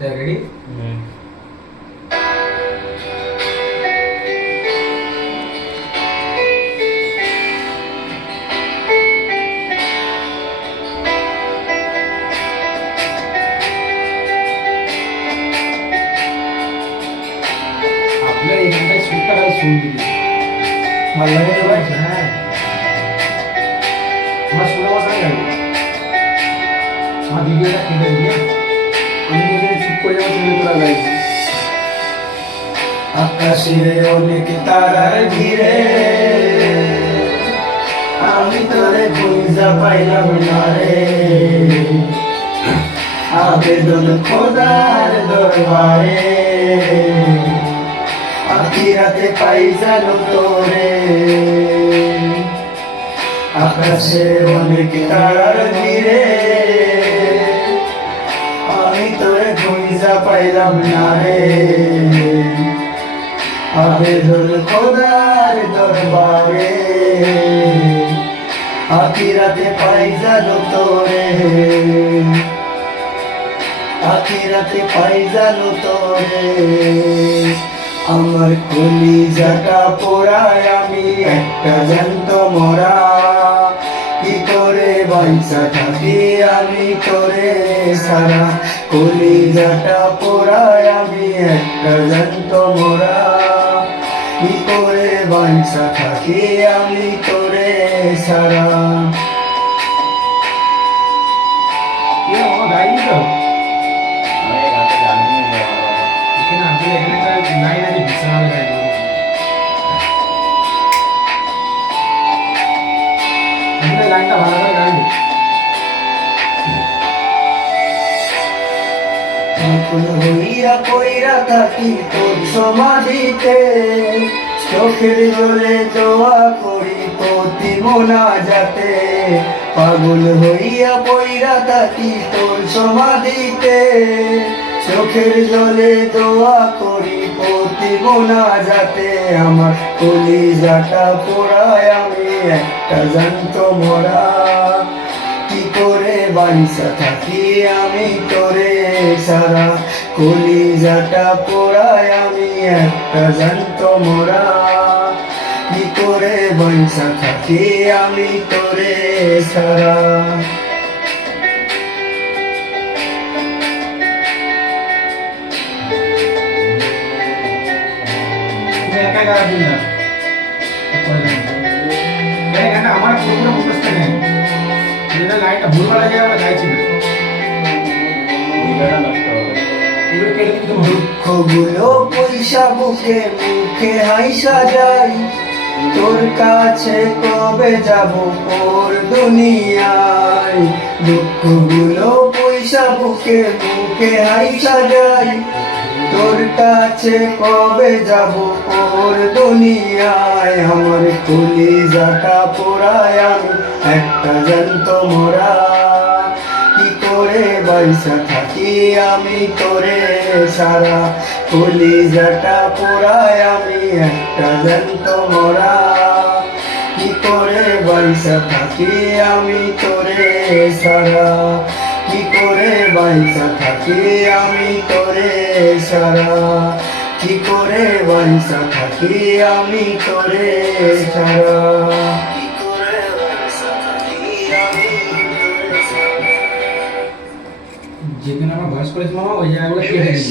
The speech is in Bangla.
ready? आपल्या एक घंटा शूट करायला सोडून दिली मला नाही ह্যাঁ আমার শোনা কথা নাই আমার ভিডিওটা কেটে দিয়ে আমি এখানে চুপ করে আমার ছেলে তোরা গাইছি আকাশে অনেক তারার ঘিরে আমি তোরে খুঁজা পাইলাম না রে আবেদন খোদার দরবারে আখিরাতে পাই জানো তোরে আকাশে অনেক তারার ঘিরে আমি তোরে খুঁজা পাইলাম না রে আবেদন খোদার দরবারে আখিরাতে পাই জানো তোরে আখিরাতে পাই জানো তোরে আমার কলিজাটা পোড়ায় আমি একটা জ্যান্ত মরা কি করে বাইসা থাকি আমি তোরে সারা কলিজাটা পোড়ায় আমি একটা জ্যান্ত মরা কি করে বাইসা থাকি আমি তোরে সারা লাইনটা ভালো করে গাইবে হইয়া কইরা থাকি তোর সমাধিতে চোখের জলে দোয়া করি প্রতি মোনাজাতে পাগল হইয়া কইরা থাকি তোর সমাধিতে চোখের জলে দোয়া করি প্রতি মোনাজাতে আমার কলিজাটা পোড়ায় আমি একটা জ্যান্ত মরা কি করে বাইসা থাকি আমি তোরে সারা কলিজাটা পোড়ায় আমি একটা জ্যান্ত মরা কি করে বাইসা থাকি আমি তোরে সারা একা গাবি না গানটা আমার পুরো মুখস্থ নেই যেটা লাইনটা ভুলভাল হয়ে আমরা গাইছি না দুঃখগুলো পয়সা বুকে মুখে হাইসা যাই তোর কাছে কবে যাব ওর দুনিয়ায় দুঃখগুলো পয়সা বুকে মুখে হাইসা যাই তোর কাছে কবে যাব ওর দুনিয়ায় আমার কলিজাটা পোড়ায় আমি একটা জ্যান্ত মরা কি করে বাইসা থাকি আমি তোরে সারা কলিজাটা পোড়ায় আমি একটা জ্যান্ত মরা কি করে বাইসা থাকি আমি তোরে সারা কি করে বাইসা থাকি আমি তোরে সারা কি করে বাইসা থাকি আমি তোরে সারা যেদিন আমার ভয়েস করেছি মামা ওই জায়গাগুলো কেটে দিই।